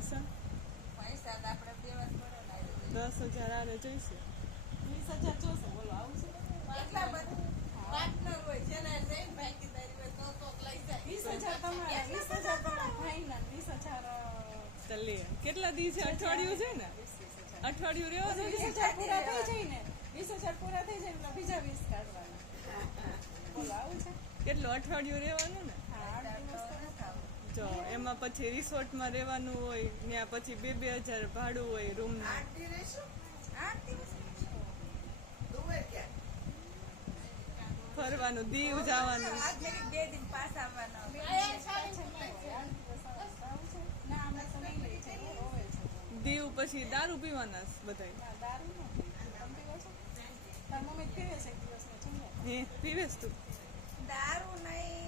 પૈસા પૈસા તો આપણે દેવા જ પડે ને. 10,000 આને જોઈશે. 20,000 જોશે. બોલો આવું છે? એટલા બધા પાર્ટનર હોય જેને જઈને ભાગીદારી હોય તો લઈ જાય. 20,000 તમારા 20,000 તમારા ભાઈના 20,000 તો લે કેટલા દી છે? અઠવાડિયું છે ને? 20,000 અઠવાડિયું રહેવા દો. 20,000 પૂરા થઈ જાય ને 20,000 પૂરા થઈ જાય એટલે બીજા 20 કાઢવાના. બોલો આવું છે? કેટલું અઠવાડિયું રહેવાનું ને? હા 8 દિવસ તો જો એમાં પછી રિસોર્ટમાં રહેવાનું હોય, ત્યાં પછી 2,000 ભાડું હોય રૂમનું. 8 દી રહીશું. 8 દિવસ રહીશું. દુબઈ ક્યાં? ફરવાનું, દીવ જવાનું. આજ લગી 2 દિન પાછા આવવાના. ના અમે તો નહીં લઈ જઈએ રોવે છે. દીવ પછી દારૂ પીવાના બધાય. ના દારૂ નથી. તમે પીવો છો? તાર મમ્મી પીવે છે એક દિવસમાં ચંગો. હે પીવેશ તું? દારૂ નહીં